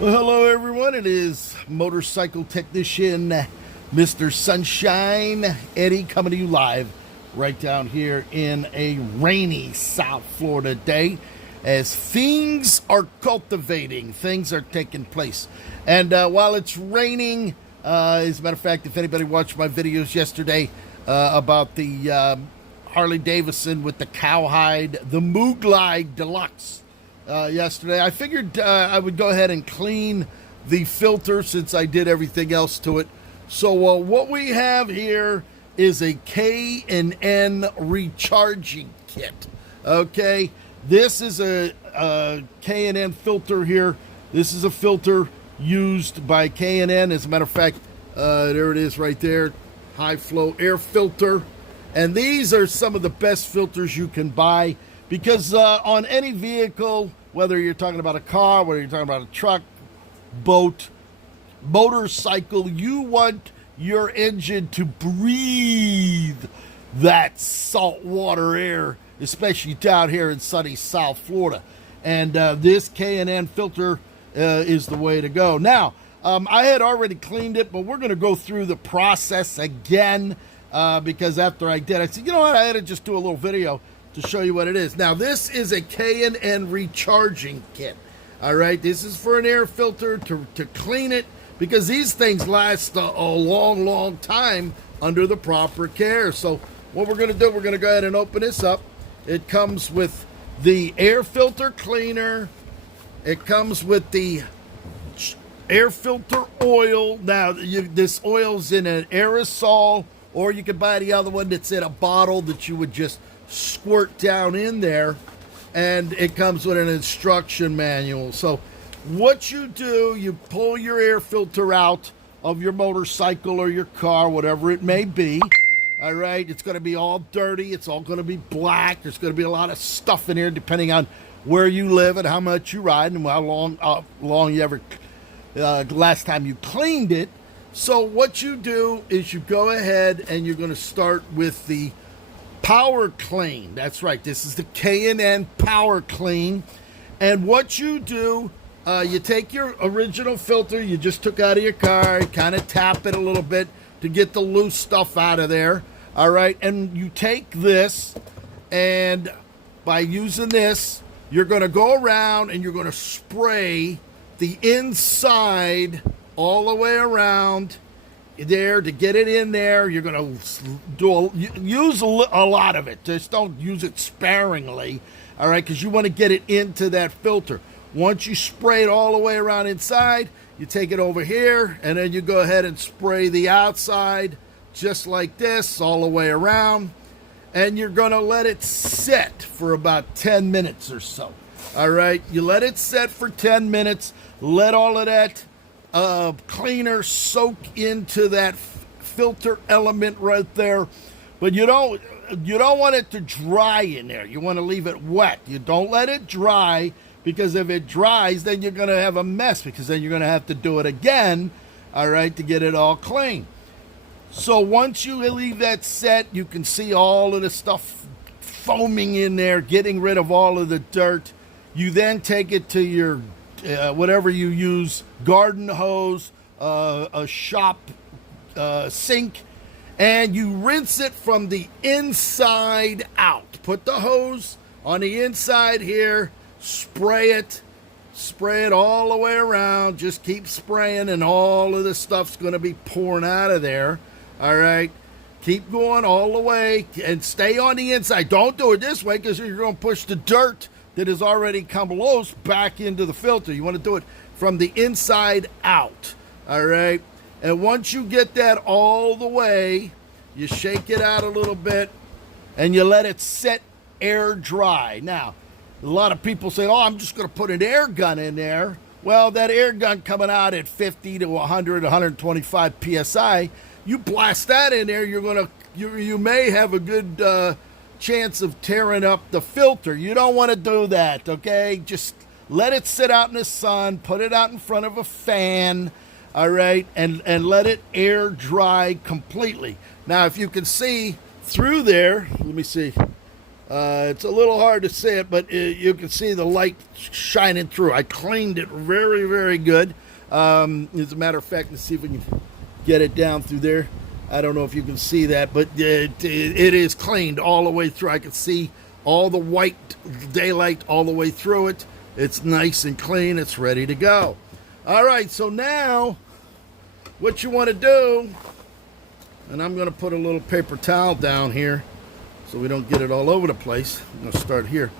Well, hello everyone. It is motorcycle technician Mr. Sunshine Eddy coming to you live right down here in a rainy South Florida day as things are cultivating, things are taking place. And while it's raining, as a matter of fact, if anybody watched my videos yesterday about the Harley Davidson with the cowhide, the Mooglide Deluxe, yesterday, I figured I would go ahead and clean the filter since I did everything else to it. So what we have here is a K&N recharging kit. Okay, this is a K&N filter here. This is a filter used by K&N. As a matter of fact, there it is right there, high flow air filter. And these are some of the best filters you can buy. Because on any vehicle, whether you're talking about a car, whether you're talking about a truck, boat, motorcycle, you want your engine to breathe that saltwater air, especially down here in sunny South Florida. And this K&N filter is the way to go. Now, I had already cleaned it, but we're going to go through the process again because after I did, I said, you know what, I had to just do a little video to show you what it is. Now, this is a K&N recharging kit. All right, this is for an air filter to clean it because these things last a long, long time under the proper care. So what we're going to do, we're going to go ahead and open this up. It comes with the air filter cleaner. It comes with the air filter oil. Now, this oil's in an aerosol, or you can buy the other one that's in a bottle that you would just squirt down in there, and it comes with an instruction manual. So what you do, you pull your air filter out of your motorcycle or your car, whatever it may be. All right, it's going to be all dirty, it's all going to be black, there's going to be a lot of stuff in here depending on where you live and how much you ride and how long you ever last time you cleaned it. So what you do is you go ahead and you're going to start with the Power Clean. That's right. This is the K&N Power Clean. And what you do, you take your original filter you just took out of your car, kind of tap it a little bit to get the loose stuff out of there. All right. And you take this, and by using this, you're going to go around and you're going to spray the inside all the way around there to get it in there. You're going to use a lot of it. Just don't use it sparingly, all right, because you want to get it into that filter. Once you spray it all the way around inside, you take it over here, and then you go ahead and spray the outside just like this all the way around, and you're going to let it sit for about 10 minutes or so. All right, you let it set for 10 minutes, let all of that cleaner soak into that filter element right there, but you don't want it to dry in there. You want to leave it wet. You don't let it dry, because if it dries, then you're going to have a mess, because then you're going to have to do it again, all right, to get it all clean. So once you leave that set, you can see all of the stuff foaming in there, getting rid of all of the dirt. You then take it to your whatever you use, garden hose, a shop sink, and you rinse it from the inside out. Put the hose on the inside here, spray it all the way around. Just keep spraying, and all of the stuff's going to be pouring out of there. All right, keep going all the way and stay on the inside. Don't do it this way, because you're going to push the dirt that has already come loose back into the filter. You want to do it from the inside out, all right? And once you get that all the way, you shake it out a little bit, and you let it set air dry. Now, a lot of people say, oh, I'm just going to put an air gun in there. Well, that air gun coming out at 50 to 100, 125 PSI, you blast that in there, you may have a good chance of tearing up the filter. You don't want to do that, okay? Just let it sit out in the sun, put it out in front of a fan, all right, and let it air dry completely. Now, if you can see through there, let me see. It's a little hard to see it, but you can see the light shining through. I cleaned it very, very good. As a matter of fact, let's see if we can get it down through there. I don't know if you can see that, but it is cleaned all the way through. I can see all the white daylight all the way through it. It's nice and clean. It's ready to go. All right, so now what you want to do, and I'm going to put a little paper towel down here so we don't get it all over the place. I'm going to start here.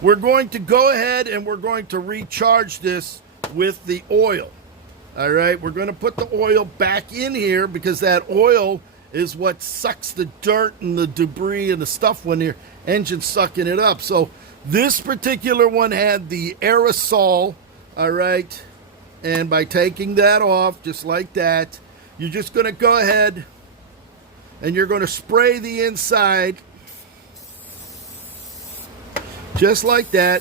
We're going to go ahead and we're going to recharge this with the oil. All right, we're going to put the oil back in here because that oil is what sucks the dirt and the debris and the stuff when your engine's sucking it up. So this particular one had the aerosol, all right, and by taking that off just like that, you're just going to go ahead and you're going to spray the inside just like that.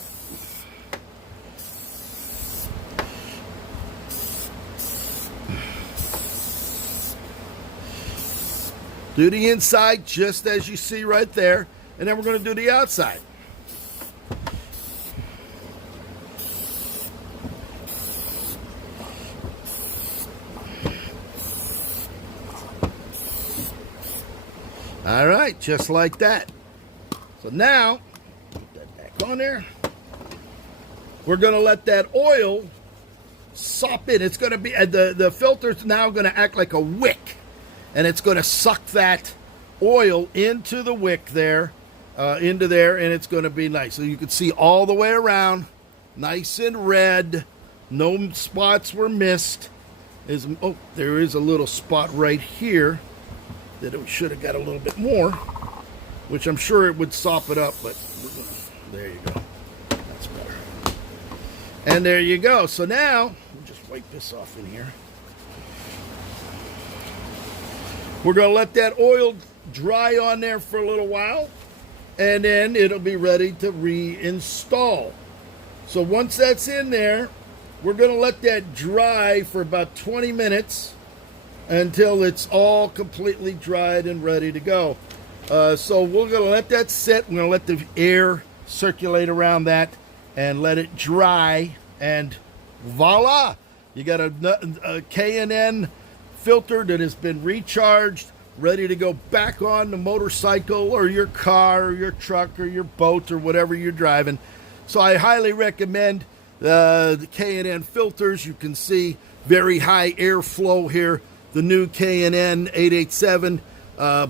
Do the inside just as you see right there, and then we're going to do the outside. All right, just like that. So now, put that back on there. We're going to let that oil sop in. It's going to be, the filter's now going to act like a wick. And it's going to suck that oil into the wick there, into there, and it's going to be nice. So you can see all the way around, nice and red. No spots were missed. Oh, there is a little spot right here that it should have got a little bit more, which I'm sure it would sop it up, but there you go. That's better. And there you go. So now, we'll just wipe this off in here. We're going to let that oil dry on there for a little while, and then it'll be ready to reinstall. So once that's in there, we're going to let that dry for about 20 minutes until it's all completely dried and ready to go. So we're going to let that sit. We're going to let the air circulate around that and let it dry, and voila! You got a K&N filter that has been recharged, ready to go back on the motorcycle or your car or your truck or your boat or whatever you're driving. So I highly recommend the K&N filters. You can see very high airflow here. The new K&N 887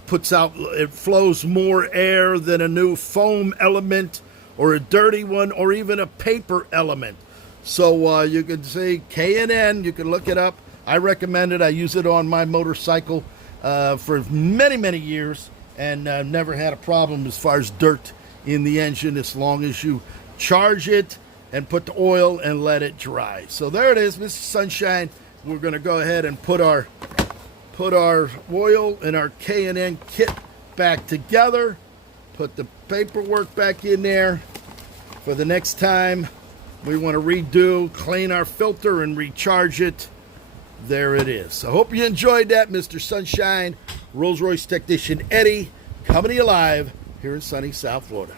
puts out, it flows more air than a new foam element or a dirty one or even a paper element. So you can see K&N, you can look it up. I recommend it. I use it on my motorcycle for many, many years, and never had a problem as far as dirt in the engine as long as you charge it and put the oil and let it dry. So there it is, Mr. Sunshine. We're going to go ahead and put our oil and our K&N kit back together. Put the paperwork back in there for the next time we want to redo, clean our filter and recharge it. There it is. I hope you enjoyed that, Mr. Sunshine. Rolls-Royce technician Eddie coming to you live here in sunny South Florida.